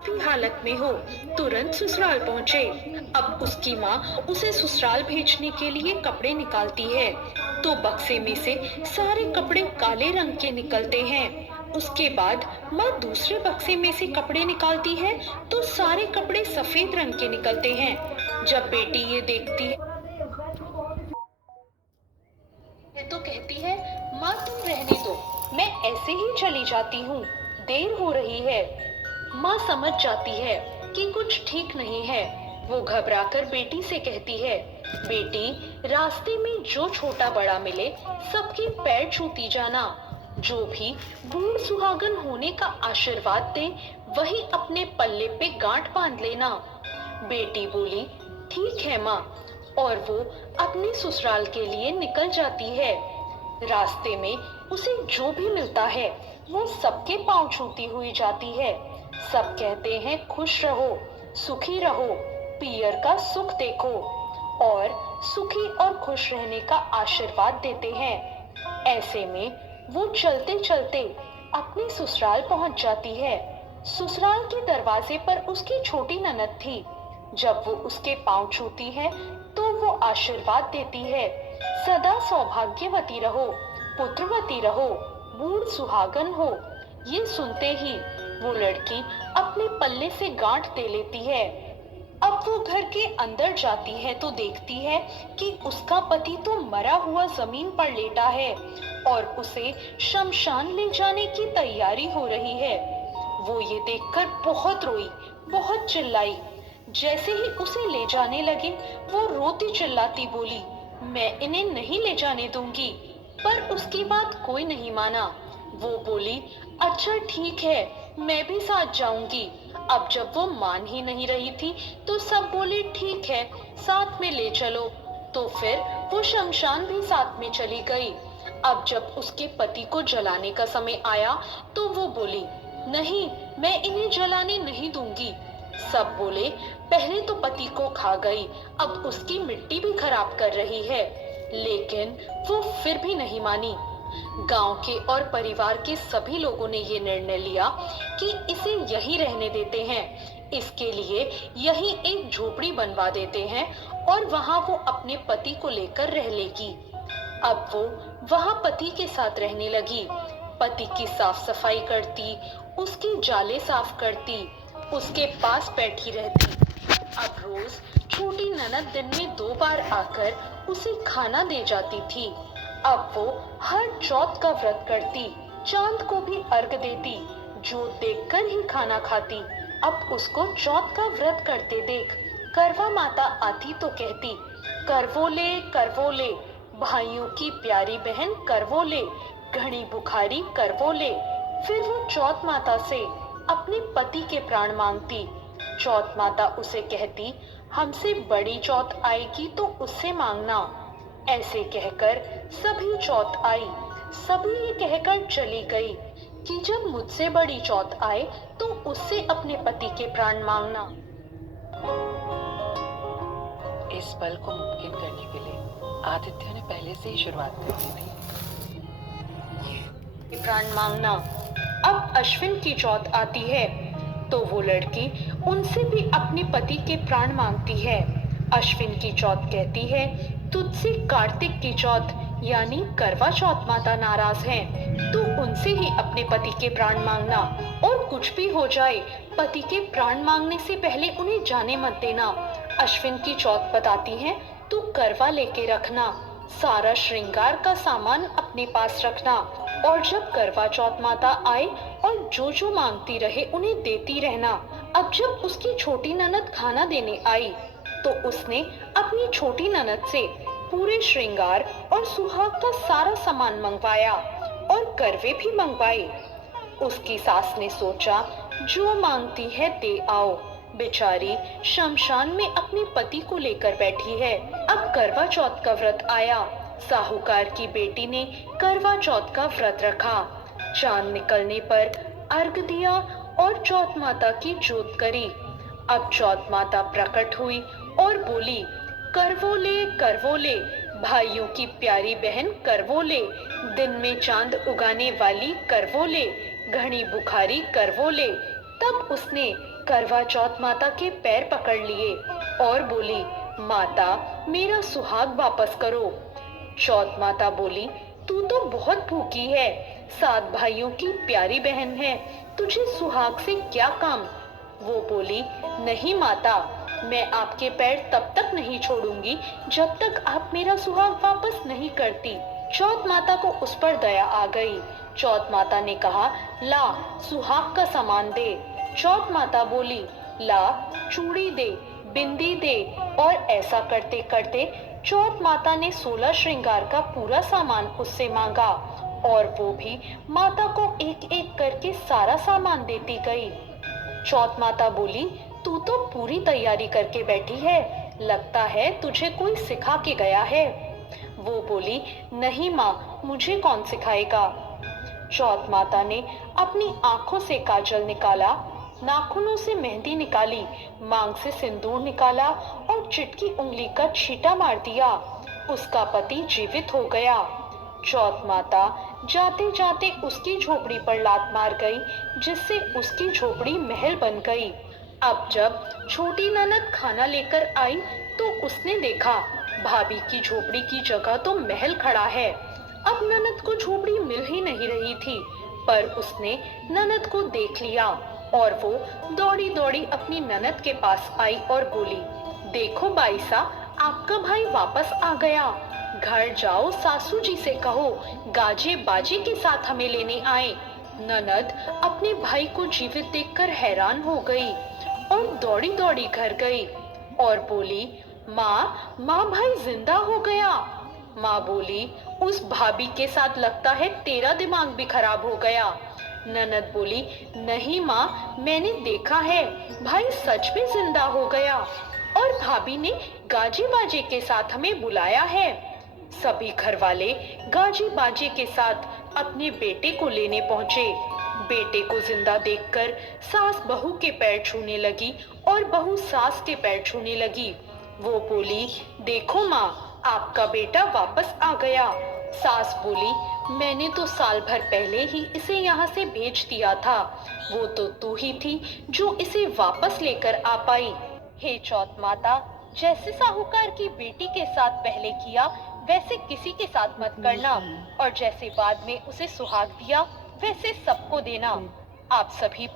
की हालत में हो, तुरंत ससुराल पहुंचे। अब उसकी माँ उसे ससुराल भेजने के लिए कपड़े निकालती है, तो बक्से में से सारे कपड़े काले रंग के निकलते हैं। उसके बाद माँ दूसरे बक्से में से कपड़े निकालती है, तो सारे कपड़े सफेद रंग के निकलते हैं। जब बेटी ये देखती है तो कहती है, माँ तुम रहने दो, मैं ऐसे ही चली जाती हूँ, देर हो रही है। माँ समझ जाती है कि कुछ ठीक नहीं है। वो घबराकर बेटी से कहती है, बेटी रास्ते में जो छोटा बड़ा मिले सबके पैर छूती जाना। जो भी बूढ़ सुहागन होने का आशीर्वाद दे वही अपने पल्ले पे गांठ बांध लेना। बेटी बोली, ठीक है माँ, और वो अपने ससुराल के लिए निकल जाती है। रास्ते में उसे जो भी मिलता है वो सबके पांव छूती हुई जाती है। सब कहते हैं खुश रहो, सुखी रहो, पियर का सुख देखो, और सुखी और खुश रहने का आशीर्वाद देते हैं। ऐसे में वो चलते चलते अपने ससुराल पहुंच जाती है। ससुराल के दरवाजे पर उसकी छोटी ननद थी। जब वो उसके पांव छूती है तो वो आशीर्वाद देती है, सदा सौभाग्यवती रहो, पुत्रवती रहो, बूढ़ सुहागन हो। ये सुनते ही वो लड़की अपने पल्ले से गांठ दे लेती है। अब वो घर के अंदर जाती है तो देखती है कि उसका पति तो मरा हुआ जमीन पर लेटा है और उसे शमशान ले जाने की तैयारी हो रही है। वो ये देखकर बहुत रोई, बहुत चिल्लाई। जैसे ही उसे ले जाने लगे वो रोती चिल्लाती बोली, मैं इन्हें नहीं ले जाने दूंगी। पर उसकी बात कोई नहीं माना। वो बोली, अच्छा ठीक है, मैं भी साथ जाऊंगी। अब जब वो मान ही नहीं रही थी तो सब बोले, ठीक है, साथ में ले चलो। तो फिर वो शमशान भी साथ में चली गई। अब जब उसके पति को जलाने का समय आया तो वो बोली, नहीं, मैं इन्हें जलाने नहीं दूंगी। सब बोले, पहले तो पति को खा गई, अब उसकी मिट्टी भी खराब कर रही है। लेकिन वो फिर भी नहीं मानी। गांव के और परिवार के सभी लोगों ने ये निर्णय लिया कि इसे यहीं रहने देते हैं। इसके लिए यहीं एक झोपड़ी बनवा देते हैं और वहां वो अपने पति को लेकर रह लेगी। अब वो वहां पति के साथ रहने लगी। पति की साफ सफाई करती, उसके जाले साफ करती, उसके पास बैठी रहती। अब रोज छोटी ननद दिन में 2 बार आकर उसे खाना दे जाती थी। अब वो हर चौथ का व्रत करती, चांद को भी अर्घ देती, जोत देखकर ही खाना खाती। अब उसको चौथ का व्रत करते देख करवा माता आती तो कहती, करवो ले, भाइयों की प्यारी बहन करवो ले, घड़ी बुखारी करवो ले। फिर वो चौथ माता से अपने पति के प्राण मांगती। चौथ माता उसे कहती, हमसे बड़ी चौथ आएगी तो उससे मांगना। ऐसे कहकर सभी चौथ आई। सभी ये कहकर चली गई कि जब मुझसे बड़ी चौथ आए तो उससे अपने पति के प्राण मांगना। इस पल को मुमकिन करने के लिए आदित्य ने पहले से ही शुरुआत कर दी थी। प्राण मांगना। अब अश्विन की चौथ आती है तो वो लड़की उनसे भी अपने पति के प्राण मांगती है। अश्विन की चौथ कहती है, तुझसे कार्तिक की चौथ यानी करवा चौथ माता नाराज हैं, तो उनसे ही अपने पति के प्राण मांगना, और कुछ भी हो जाए पति के प्राण मांगने से पहले उन्हें जाने मत देना। अश्विन की चौथ बताती है, तू करवा लेके रखना, सारा श्रृंगार का सामान अपने पास रखना, और जब करवा चौथ माता आए और जो जो मांगती रहे उन्हें देती रहना। अब जब उसकी छोटी ननद खाना देने आई तो उसने अपनी छोटी ननद से पूरे श्रृंगार और सुहाग का सारा सामान मंगवाया और करवे भी मंगवाए। उसकी सास ने सोचा, जो मांगती है दे आओ, बेचारी शमशान में अपने पति को लेकर बैठी है। अब करवा चौथ का व्रत आया। साहूकार की बेटी ने करवा चौथ का व्रत रखा। चांद निकलने पर अर्घ दिया और चौथ माता की जोत करी। अब चौथ माता प्रकट हुई और बोली, करवो ले, भाइयों की प्यारी बहन करवो ले, दिन में चांद उगाने वाली करवो ले, घनी बुखारी करवो ले। तब उसने करवा चौथ माता के पैर पकड़ लिए और बोली, माता मेरा सुहाग वापस करो। चौथ माता बोली, तू तो बहुत भूखी है, 7 भाइयों की प्यारी बहन है, तुझे सुहाग से क्या काम। वो बोली, नहीं माता, मैं आपके पैर तब तक नहीं छोड़ूंगी जब तक आप मेरा सुहाग वापस नहीं करती। चौथ माता को उस पर दया आ गई। चौथ माता ने कहा, ला सुहाग का सामान दे। चौथ माता बोली, ला चूड़ी दे, बिंदी दे। और ऐसा करते करते चौथ माता ने 16 श्रृंगार का पूरा सामान उससे मांगा और वो भी माता को एक एक करके सारा सामान देती गई। चौथ माता बोली, तू तो पूरी तैयारी करके बैठी है, लगता है तुझे कोई सिखा के गया है। वो बोली, नहीं माँ, मुझे कौन सिखाएगा। चौथ माता ने अपनी आंखों से काजल निकाला, नाखूनों से मेहंदी निकाली, मांग से सिंदूर निकाला और चिटकी उंगली का छींटा मार दिया। उसका पति जीवित हो गया। चौथ माता जाते जाते उसकी झोपड़ी पर लात मार गई, जिससे उसकी झोपड़ी महल बन गई। अब जब छोटी ननद खाना लेकर आई तो उसने देखा भाभी की झोपड़ी की जगह तो महल खड़ा है। अब ननद को झोपड़ी मिल ही नहीं रही थी, पर उसने ननद को देख लिया और वो दौड़ी दौड़ी अपनी ननद के पास आई और बोली, देखो बाईसा, आपका भाई वापस आ गया। घर जाओ, सासू जी से कहो गाजे बाजे के साथ हमें लेने आए। ननद अपने भाई को जीवित देखकर हैरान हो गई और दौड़ी दौड़ी घर गई और बोली, माँ माँ, भाई जिंदा हो गया। माँ बोली, उस भाभी के साथ लगता है तेरा दिमाग भी खराब हो गया। ननद बोली, नहीं माँ, मैंने देखा है, भाई सच में जिंदा हो गया और भाभी ने गाजे बाजे के साथ हमें बुलाया है। सभी घर वाले गाजे बाजे के साथ अपने बेटे को लेने पहुंचे। बेटे को जिंदा देखकर सास बहू के पैर छूने लगी और बहू सास के पैर छूने लगी। वो बोली, देखो माँ, आपका बेटा वापस आ गया। सास बोली, मैंने तो साल भर पहले ही इसे यहाँ से भेज दिया था, वो तो तू ही थी जो इसे वापस लेकर आ पाई। हे चौथ माता, जैसे साहूकार की बेटी के साथ पहले किया वैसे किसी के साथ मत करना, और जैसे बाद में उसे सुहाग दिया वैसे सबको देना। आप सभी पर